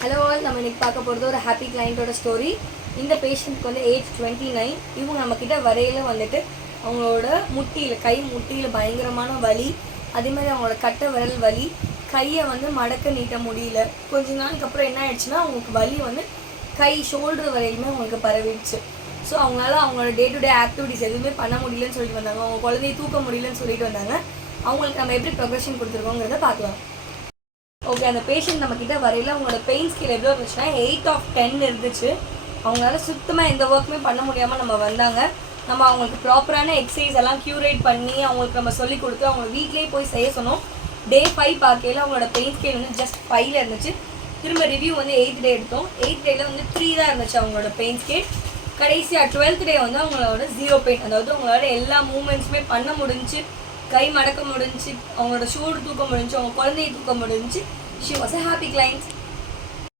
Hello all, நம்ம இன்னைக்கு பார்க்க போகிறது ஒரு ஹாப்பி கிளைண்ட்டோட ஸ்டோரி. இந்த பேஷண்ட்க்கு வந்து ஏஜ் 29. இவங்க நம்மக்கிட்ட வரையில வந்துட்டு அவங்களோட முட்டியில் கை முட்டியில் பயங்கரமான வலி, அதேமாதிரி அவங்களோட கட்டை விரல் வலி, கையை வந்து மடக்க நீட்ட முடியல. கொஞ்ச நாளுக்கு அப்புறம் என்ன ஆயிடுச்சுன்னா அவங்களுக்கு வலி வந்து கை ஷோல்டர் வரையிலுமே அவங்களுக்கு பரவிடுச்சு. ஸோ அவங்களால அவங்களோட டே டு டே ஆக்டிவிட்டிஸ் எதுவுமே பண்ண முடியலன்னு சொல்லிட்டு வந்தாங்க. அவங்க குழந்தைய தூக்க முடியலன்னு சொல்லிட்டு வந்தாங்க. அவங்களுக்கு நம்ம எப்படி ப்ரொக்ரெஷன் கொடுத்துருக்கோங்கிறத பார்க்கலாம். ஓகே, அந்த பேஷண்ட் நம்மக்கிட்ட வரையில் அவங்களோட பெயின் ஸ்கேல் எவ்வளோ இருந்துச்சுன்னா 8 of 10 இருந்துச்சு. அவங்களால சுத்தமாக எந்த ஒர்க்குமே பண்ண முடியாமல் நம்ம வந்தாங்க. நம்ம அவங்களுக்கு ப்ராப்பரான எக்ஸசைஸ் எல்லாம் க்யூரேட் பண்ணி அவங்களுக்கு நம்ம சொல்லிக் கொடுத்து அவங்க வீட்லேயே போய் செய்ய சொன்னோம். டே 5 பார்க்கையில் அவங்களோட பெயின் ஸ்கேல் வந்து ஜஸ்ட் 5 இருந்துச்சு. திரும்ப ரிவ்யூ வந்து 8th டே எடுத்தோம். 8th டேயில் வந்து 3 தான் இருந்துச்சு அவங்களோட பெயின் ஸ்கேல். கடைசியாக 12th டே வந்து அவங்களோட 0 பெயின், அதாவது அவங்களால எல்லா மூமெண்ட்ஸுமே பண்ண முடிஞ்சு, கை மடக்க முடிஞ்சு, அவங்களோட ஷோல்டர் தூக்க முடிஞ்சு, அவங்க குழந்தைய தூக்க முடிஞ்சு. She was a happy client.